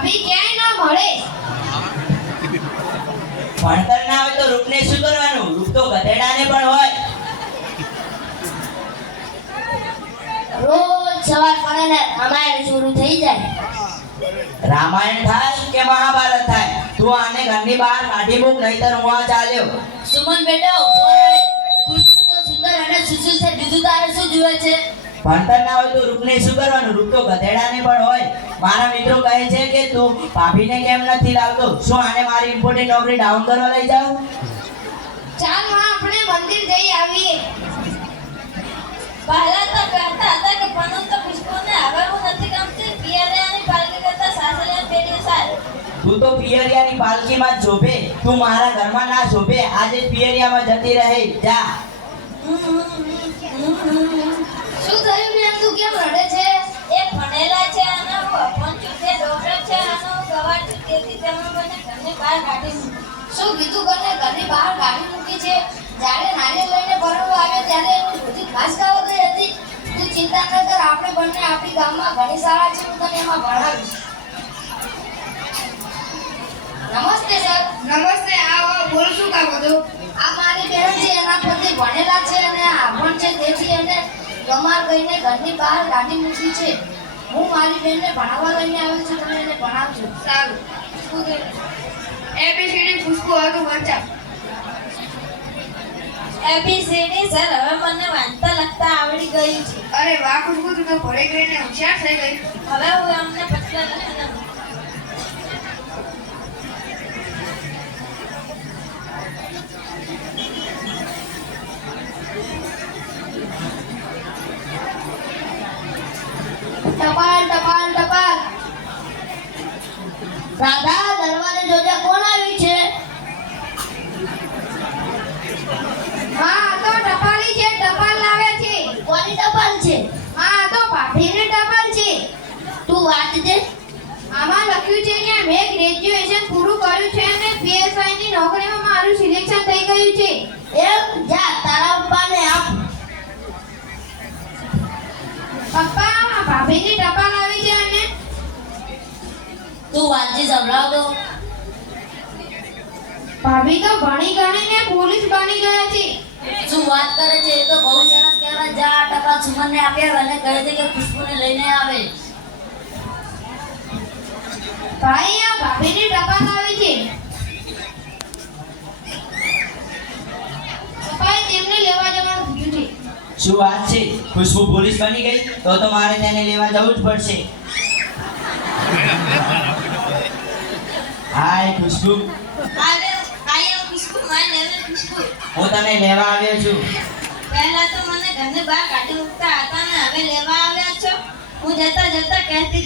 ભાભી ક્યાંય ના મળે. ભણતર ના હોય તો રૂપને શું કરવાનું? રૂપ તો ગધેડાને પણ હોય. રોજ સવાર પડે ને રામાયણ શરૂ થઈ જાય. રામાયણ થાય કે મહાભારત થાય, તું આને ઘરની બહાર કાઢી મૂક, નહીતર હું આ ચાલ્યો. સુમન બેટા ઉભો રહે. ખુશ્બુ તો સુંદર અને સુશીલ છે, બીજું તારે શું જુએ છે? ભણતર ના હોય તો રૂપને શું કરવાનું? રૂપ તો ગધેડાને પણ હોય. મારા મિત્રો કહે છે કે તું ભાભીને કેમ નથી લાવતો? શું આને મારી ઇમ્પોર્ટન્ટ નોકરી ડાઉન કરવા લઈ જાઉં? ચાલ માં આપણે મંદિર જઈ આવીએ. પહેલા તો કહેતા હતા કે પણ તો ખુશ્બુને હવે હું નથી ગમતી. પિયરિયાની પાલકી કરતા સાસરિયા પેઢી સારી. તું તો પિયરિયાની પાલકીમાં જ શોભે, તું મારા ઘરમાં ના શોભે. આજે પિયરિયામાં જતી રહે, જા. શું થયું બેન, તું કેમ રડે છે? એ ભણેલા છે અને હું અપંચું છે, ડોક્ટર છે અને હું ગવાર છું, તેથી તેમણે મને ઘરની બહાર કાઢી મૂકી. શું કીધું કરને ઘરની બહાર કાઢી મૂકી છે? જ્યારે નારિયેળ લઈને પરણવા આવ્યો ત્યારે એની બુદ્ધિ ઘાસ ખાવા ગઈ હતી. તું ચિંતા ન કર, આપણે બંને આપણી ગામમાં ઘણી શાળા છે, હું તને એમાં ભણાવીશ. નમસ્તે સર. નમસ્તે. આવો, બોલ શું કામ હતું? આ મારી બહેન છે, એના પતિ ભણેલા છે અને આભણ છે, તેથી એને ગમાર કહીને ઘરની બહાર કાઢી મૂકી છે. હું મારી બહેનને ભણાવવા લઈને આવ્યો છું, તમે એને ભણાવજો. સારું. એબીસીડી ખુશ્બુ હતું વાંચા. એબીસીડી સર હવે મને વાંચતા લખતા આવડી ગયું છે. અરે વાહ ખુશ્બુ, તું તો ભણી ગઈને હોશિયાર થઈ ગઈ. હવે હું અમને પત્ર લખીને ટપાલ ટપાલ ટપાલ. રાધા, દરવાજે જોજે, કોણ આવ્યું છે? હા, તો ટપાલી છે, ટપાલ લાવે છે. કોની ટપાલ છે? હા, તો ભાભીની ટપાલ છે. તું વાંચજે. આમાં લખ્યું છે કે મેં ગ્રેજ્યુએશન પૂરું કર્યું છે અને પીએસઆઈ ની નોકરીમાં મારું સિલેક્શન થઈ ગયું છે. એમ? જા તારા પપ્પાને આપ. પપ્પા, ભાભીની ટપાલ આવી છે અને તું વાંચી સંભળાવ તો. ભાભી તો ભણી ગણીને પોલીસ બની ગયા છે. શું વાત કરે છે? એ તો બહુ સરસ કહેવાય. જા આ ટપાલ સુમનને આપ્યા અને કહે છે કે ખુશ્બુને લઈને આવે. ભાઈ, આ ભાભીની ટપાલ આવી છે. પપ્પાએ તેમને લેવા જવાનું કીધું છે. શું વાત છે? ખુશ્બુ પોલીસ બની ગઈ? તો મારે તેને લેવા જવું જ પડશે. હાય ખુશ્બુ. હું તને લેવા આવ્યો છું. પહેલા તો મને ઘરની બહાર કાઢી મૂકતા હતા ને હવે લેવા આવ્યા છો. હું જતા જતા કહેતી